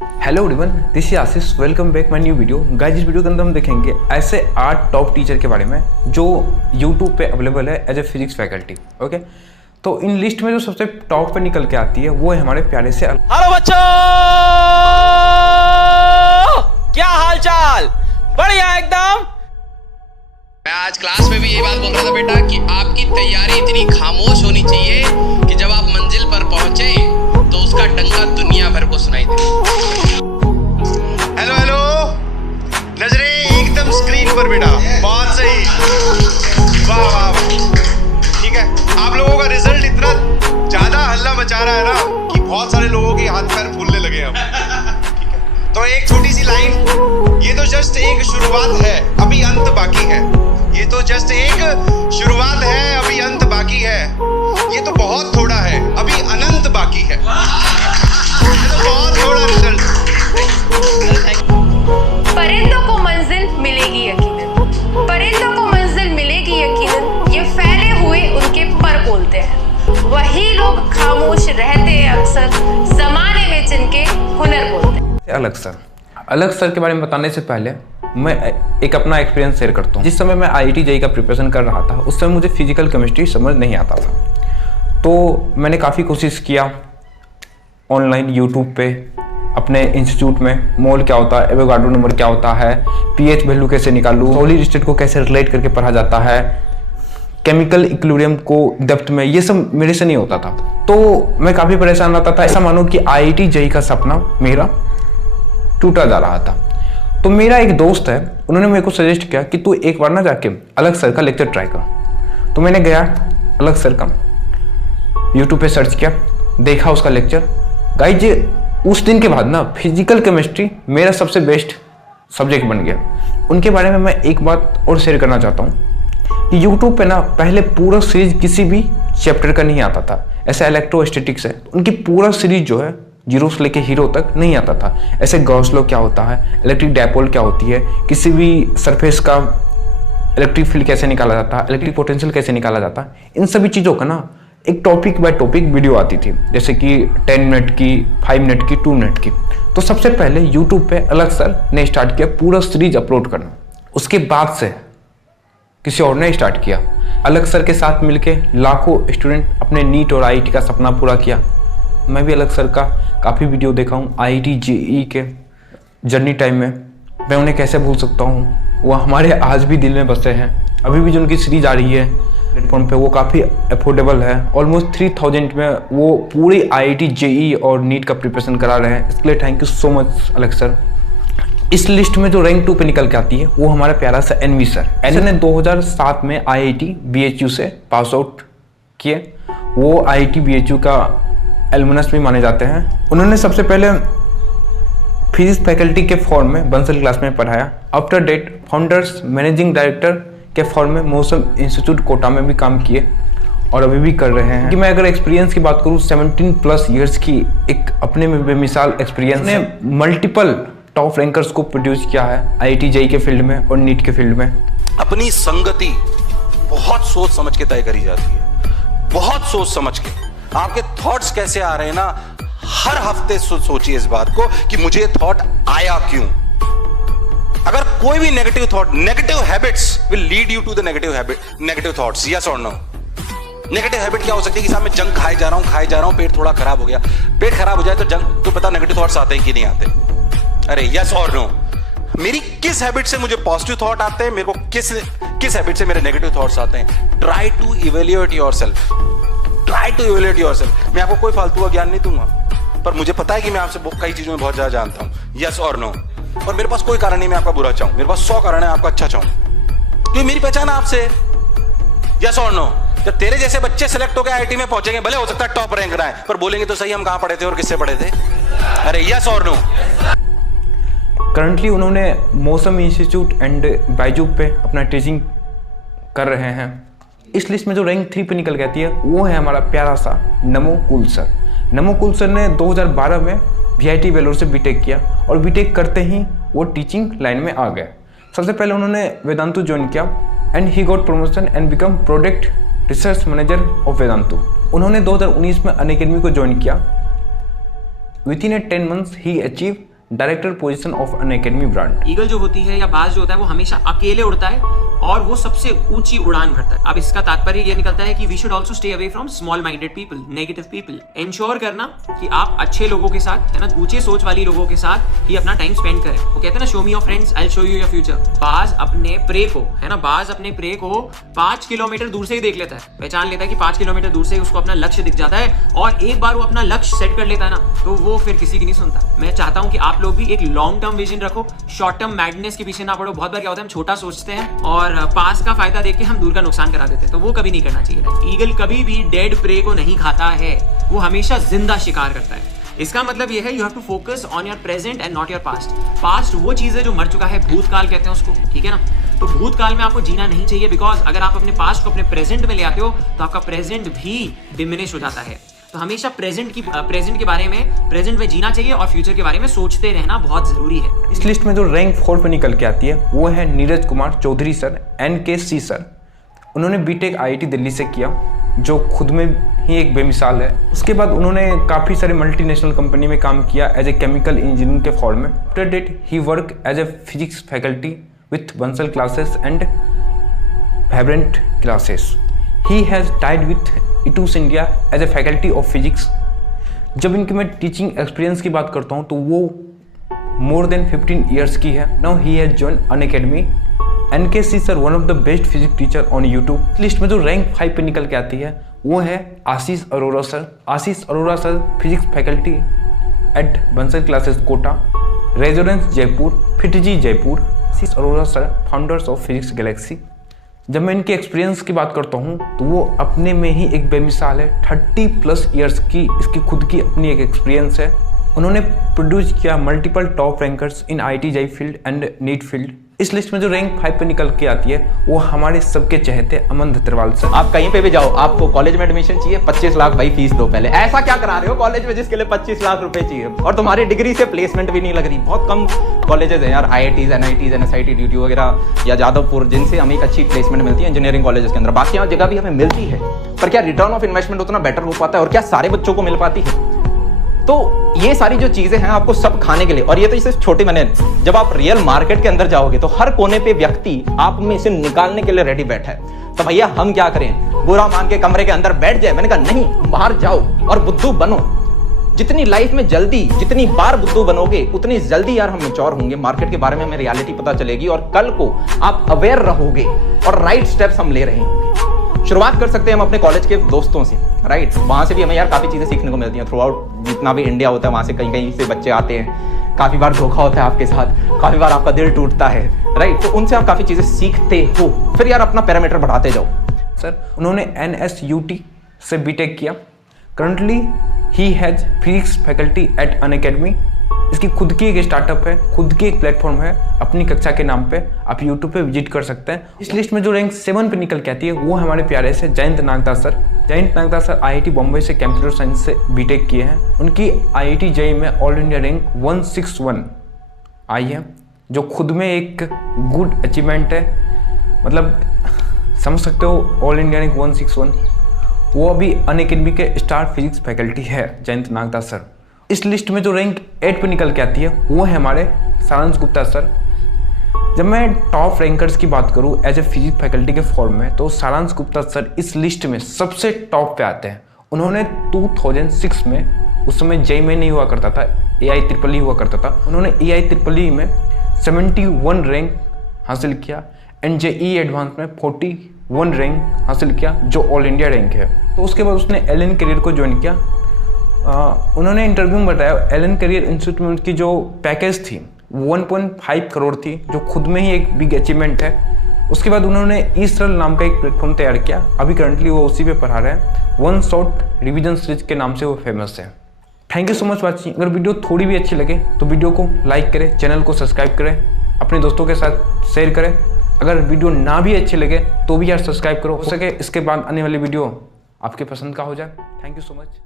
Hello everyone, this is Ashish. Welcome back my new video. Guys, इस video के अंदर हम देखेंगे ऐसे 8 टॉप टीचर के बारे में जो यूट्यूब पे अवेलेबल है as a physics faculty. Okay, तो इन लिस्ट में जो सबसे टॉप पे निकल के आती है वो है हमारे प्यारे से हेलो बच्चों, क्या हाल चाल? बढ़िया एकदम। मैं आज क्लास में भी यही बात बोल रहा था बेटा कि आपकी तैयारी इतनी खामोश होनी चाहिए कि जब आप मंजिल पर पहुंचे तो उसका डंका दुनिया भर को सुनाई दे। हेलो हेलो, नजरें एकदम स्क्रीन पर बेटा। बहुत सही, वाह वाह वाह। ठीक है, आप लोगों का रिजल्ट इतना ज्यादा हल्ला मचा रहा है ना कि बहुत सारे लोगों के हाथ पैर फूलने लगे अब। ठीक है, तो एक छोटी सी लाइन, ये तो जस्ट एक शुरुआत है, अभी अंत बाकी है। ये तो जस्ट एक शुरुआत है, अभी अंत बाकी है। ये तो बहुत थोड़ा है, अभी अनंत बाकी है। ये तो बहुत थोड़ा रिजल्ट। परिंदों को मंजिल मिलेगी यकीनन, परिंदों को मंजिल मिलेगी यकीनन, ये फैले हुए उनके पर बोलते हैं। वही लोग खामोश रहते हैं अक्सर, जमाने में जिनके हुनर बोलते हैं। अलग सर के बारे में बताने से पहले मैं एक अपना एक्सपीरियंस शेयर करता हूँ। जिस समय मैं IIT JEE का प्रिपरेशन कर रहा था उस समय मुझे फिजिकल केमिस्ट्री समझ नहीं आता था। तो मैंने काफ़ी कोशिश किया ऑनलाइन यूट्यूब पे, अपने इंस्टीट्यूट में मोल क्या होता है, एवोगाड्रो नंबर क्या होता है, pH वैल्यू कैसे निकालूँ, सॉलिड स्टेट को कैसे रिलेट करके पढ़ा जाता है, केमिकल इक्विलिब्रियम को डेप्थ में, ये सब मेरे से नहीं होता था। तो मैं काफ़ी परेशान रहता था। ऐसा मानो कि IIT JEE का सपना मेरा टूटा जा रहा था। तो मेरा एक दोस्त है, उन्होंने मेरे को सजेस्ट किया कि तू एक बार ना जाके अलग सर का लेक्चर ट्राई कर। तो मैंने गया अलग सर का, यूट्यूब पे सर्च किया, देखा उसका लेक्चर। गाइज, उस दिन के बाद ना फिजिकल केमिस्ट्री मेरा सबसे बेस्ट सब्जेक्ट बन गया। उनके बारे में मैं एक बात और शेयर करना चाहता हूँ कि यूट्यूब पे ना पहले पूरा सीरीज किसी भी चैप्टर का नहीं आता था। ऐसे इलेक्ट्रोस्टैटिक्स है, उनकी पूरा सीरीज जो है जीरो से लेके हीरो तक नहीं आता था। ऐसे गॉस लॉ क्या होता है, इलेक्ट्रिक डायपोल क्या होती है, किसी भी सरफेस का इलेक्ट्रिक फील्ड कैसे निकाला जाता है, इलेक्ट्रिक पोटेंशियल कैसे निकाला जाता है, इन सभी चीज़ों का ना एक टॉपिक बाय टॉपिक वीडियो आती थी, जैसे कि 10 मिनट की, 5 मिनट की, 2 मिनट की। तो सबसे पहले यूट्यूब पे अलग सर ने स्टार्ट किया पूरा सीरीज अपलोड करना। उसके बाद से किसी और ने स्टार्ट किया। अलग सर के साथ मिलके लाखों स्टूडेंट अपने नीट और IIT का सपना पूरा किया। मैं भी अलग सर का काफ़ी वीडियो देखा हूँ IIT JEE के जर्नी टाइम में। मैं उन्हें कैसे भूल सकता हूँ, वो हमारे आज भी दिल में बसे हैं। अभी भी जो उनकी सीरीज आ रही है प्लेटफॉर्म पे वो काफ़ी अफोर्डेबल है। ऑलमोस्ट 3000 में वो पूरी IIT JEE और नीट का प्रिपरेशन करा रहे हैं। इसके लिए थैंक यू सो मच अलग सर। इस लिस्ट में जो रैंक 2 पे निकल के आती है वो हमारा प्यारा सा NV सर। NV ने 2007 में IIT BHU से पास आउट किए। वो IIT BHU का एल्युमिनस भी माने जाते हैं। उन्होंने सबसे पहले फिजिक्स फैकल्टी के फॉर्म में बंसल क्लास में पढ़ाया। After that founders managing director के फॉर्म में मौसम इंस्टीट्यूट कोटा में भी काम किए और अभी भी कर रहे हैं। कि मैं अगर एक्सपीरियंस की बात करूँ, 17+ ईयर्स की एक अपने में बेमिसाल एक्सपीरियंस ने मल्टीपल टॉप रैंकर्स को प्रोड्यूस किया है IIT JEE के फील्ड में और नीट के फील्ड में। अपनी संगति बहुत सोच समझ के तय करी जाती है, बहुत सोच समझ के। आपके थॉट्स कैसे आ रहे हैं ना, हर हफ्ते सोचिए इस बात को कि मुझे ये थॉट आया क्यों। अगर कोई भी negative thought, negative habits will lead you to the negative thoughts, yes और नो। नेगेटिव हैबिट क्या हो सकती है कि साहब मैं जंक खाए जा रहा हूं, पेट थोड़ा खराब हो गया। पेट खराब हो जाए तो जंक, तो पता नेगेटिव थॉट्स आते हैं कि नहीं आते? अरे यस और नो। मेरी किस हैबिट से मुझे पॉजिटिव थॉट आते हैं, मेरे को किस हैबिट से मेरे नेगेटिव थॉट्स आते हैं। Try to evaluate yourself, try to evaluate yourself. मैं आपको कोई फालतू का ज्ञान नहीं दूंगा, पर मुझे पता है कि मैं आपसे कई चीजों में बहुत ज्यादा जानता हूं, यस और नो। और मेरे पास कोई कारण नहीं मैं आपका बुरा चाहूं, मेरे पास 100 कारण है आपका अच्छा चाहूं, क्योंकि मेरी पहचान आपसे, यस और नो। जब तेरे जैसे बच्चे सेलेक्ट होकर IIT में पहुंचेंगे, भले हो सकता है टॉप रैंक रहा है, पर बोलेंगे तो सही हम कहां पढ़े थे और किससे पढ़े थे। अरे यस और नो। करंटली उन्होंने मौसम इंस्टीट्यूट एंड बायजू पे अपना टीचिंग कर रहे हैं। इस लिस्ट में जो रैंक 3 पे निकल जाती है वो है हमारा प्यारा सा नमो कुल सर। नमो कुल सर ने 2012 में VIT वेलोर से बीटेक किया और बीटेक करते ही वो टीचिंग लाइन में आ गए। सबसे पहले उन्होंने वेदांतु ज्वाइन किया and he got promotion and become product research manager of Vedantu. उन्होंने 2019 में अनअकैडमी को ज्वाइन किया Within a 10 months, he achieved director position of an academy brand. Eagle जो होती है या बाज जो होता है वो हमेशा अकेले उड़ता है और वो सबसे ऊंची उड़ान भरता है। अब इसका तात्पर्य ये निकलता है कि we should also stay away from small minded people, negative people. Ensure करना कि आप अच्छे लोगों के साथ, है ना, ऊंचे सोच वाली लोगों के साथ ही अपना टाइम स्पेंड करें। वो कहते हैं ना, show me your friends, I will show you your future. बाज अपने प्रे को, है ना, बाज अपने प्रे को 5 किलोमीटर दूर से ही देख लेता है, पहचान लेता है कि 5 किलोमीटर दूर से उसको अपना लक्ष्य दिख जाता है और एक बार वो अपना लक्ष्य सेट कर लेता है ना, तो वो फिर किसी की नहीं सुनता। मैं चाहता हूं कि आप लोग भी एक लॉन्ग टर्म विजन रखो, शॉर्ट टर्म मैडनेस के पीछे ना पड़ो। बहुत बार क्या होता है, हम छोटा सोचते हैं और पास का फायदा देख के हम दूर का नुकसान करा देते हैं, तो वो कभी नहीं करना चाहिए। ईगल कभी भी डेड प्रे को नहीं खाता है, वो हमेशा जिंदा शिकार करता है। इसका मतलब ये है, you have to focus on your present and not your past. Past वो चीज है जो मर चुका है, भूतकाल कहते हैं उसको, ठीक है ना। तो भूतकाल में आपको जीना नहीं चाहिए, बिकॉज अगर आप अपने पास्ट को अपने प्रेजेंट में ले आते हो तो आपका प्रेजेंट भी डिमिनिश हो जाता है। तो हमेशा प्रेजेंट के बारे में, प्रेजेंट में जीना चाहिए और फ्यूचर के बारे में सोचते रहना बहुत जरूरी है। इस लिस्ट में जो रैंक 4 पे निकल के आती है वो है Neeraj Kumar Chaudhary sir, NKC sir. उन्होंने बीटेक IIT दिल्ली से किया, जो खुद में ही एक बेमिसाल है। उसके बाद उन्होंने काफ़ी सारे मल्टीनेशनल कंपनी में काम किया एज ए केमिकल इंजीनियरिंग के फॉर्म में। After that he work as a physics faculty with Bansal classes and vibrant classes. He has tied with ITUS India as a faculty of physics. जब इनकी मैं teaching experience की बात करता हूँ तो वो मोर देन 15 ईयर्स की है। Now he has join Unacademy. NKC sir one of the best physics teacher on YouTube. List में जो रैंक 5 पे निकल के आती है वो है Ashish Arora sir. Ashish Arora sir physics faculty at Bansal Classes Kota, residence Jaipur, FIITJEE Jaipur. Ashish Arora sir founders of Physics Galaxy. जब मैं इनके एक्सपीरियंस की बात करता हूँ तो वो अपने में ही एक बेमिसाल है। 30+ ईयर्स की इसकी खुद की अपनी एक एक्सपीरियंस है। उन्होंने प्रोड्यूस किया multiple top rankers in IIT JEE field and NEET field. इस लिस्ट में जो रैंक 5 पे निकल के आती है वो हमारे सबके चहेते अमन धतरवाल सर। आप कहीं पे भी जाओ, आपको कॉलेज में एडमिशन चाहिए, 25 लाख भाई फीस दो पहले। ऐसा क्या करा रहे हो कॉलेज में जिसके लिए 25 लाख रुपए चाहिए और तुम्हारी डिग्री से प्लेसमेंट भी नहीं लग रही। बहुत कम कॉलेजेस हैं यार, IITs, NITs, NSIT, DTU वगैरह या जादवपुर, जिनसे हमें एक अच्छी प्लेसमेंट मिलती है इंजीनियरिंग कॉलेजेस के अंदर। बाकी यहाँ जगह भी हमें मिलती है, पर क्या रिटर्न ऑफ इन्वेस्टमेंट उतना बेटर हो पाता है और क्या सारे बच्चों को मिल पाती है? तो ये सारी जो चीजें हैं आपको सब खाने के लिए, और ये तो इसे छोटे मैंने, जब आप रियल मार्केट के अंदर जाओगे तो हर कोने पे व्यक्ति आप में इसे निकालने के लिए रेडी बैठा है। तो भैया हम क्या करें, बुरा मान के कमरे के अंदर बैठ जाए? मैंने कहा नहीं, बाहर जाओ और बुद्धू बनो। जितनी लाइफ में जल्दी, जितनी बार बुद्धू बनोगे उतनी जल्दी यार हम मैच्योर होंगे, मार्केट के बारे में हमें रियलिटी पता चलेगी और कल को आप अवेयर रहोगे और राइट स्टेप्स हम ले रहे होंगे। शुरुआत कर सकते हैं हम अपने कॉलेज के दोस्तों से, राइट। वहाँ से भी हमें यार काफ़ी चीज़ें सीखने को मिलती हैं। थ्रू आउट जितना भी इंडिया होता है वहाँ से कहीं कहीं से बच्चे आते हैं, काफ़ी बार धोखा होता है आपके साथ, काफ़ी बार आपका दिल टूटता है, राइट। तो उनसे आप काफ़ी चीज़ें सीखते हो, फिर यार अपना पैरामीटर बढ़ाते जाओ। सर उन्होंने NSUT से बीटेक किया। Currently he has physics faculty at Unacademy. इसकी खुद की एक स्टार्टअप है, खुद की एक प्लेटफॉर्म है अपनी कक्षा के नाम पे, आप यूट्यूब पे विजिट कर सकते हैं। इस लिस्ट में जो रैंक 7 पे निकल के आती है वो हमारे प्यारे से Jayant Nagdas sir. Jayant Nagdas sir IIT Bombay से कंप्यूटर साइंस से बीटेक किए हैं। उनकी IIT JEE में ऑल इंडिया रैंक 161 आई है, जो खुद में एक गुड अचीवमेंट है। मतलब समझ सकते हो, ऑल इंडिया रैंक 161। वो अभी अनअकैडमी के स्टार फिजिक्स फैकल्टी है जयंत नागदास सर। इस लिस्ट में जो रैंक 8 पे निकल के आती है वो है हमारे सारांश गुप्ता सर। जब मैं टॉप रैंकर्स की बात करूँ एज ए फिजिक्स फैकल्टी के फॉर्म में, तो सारांश गुप्ता सर इस लिस्ट में सबसे टॉप पे आते हैं। उन्होंने 2006 में, उस समय JEE में नहीं हुआ करता था, AIEEE हुआ करता था, उन्होंने AIEEE में 71 रैंक हासिल किया एंड JEE एडवांस में 41 रैंक हासिल किया, जो ऑल इंडिया रैंक है। तो उसके बाद उसने LN करियर को ज्वाइन किया। उन्होंने इंटरव्यू में बताया LN करियर इंस्टीट्यूट में उनकी जो पैकेज थी 1.5 करोड़ थी, जो खुद में ही एक बिग अचीवमेंट है। उसके बाद उन्होंने ईसरल नाम का एक प्लेटफॉर्म तैयार किया। अभी करंटली वो उसी पे पढ़ा रहे हैं। वन शॉट रिवीजन सीरीज के नाम से वो फेमस है। Thank you so much watching. अगर वीडियो थोड़ी भी अच्छी लगे तो वीडियो को लाइक करें, चैनल को सब्सक्राइब करें, अपने दोस्तों के साथ शेयर करें। अगर वीडियो ना भी अच्छी लगे तो भी यार सब्सक्राइब करो, हो सके इसके बाद आने वाली वीडियो आपके पसंद का हो जाए। Thank you so much.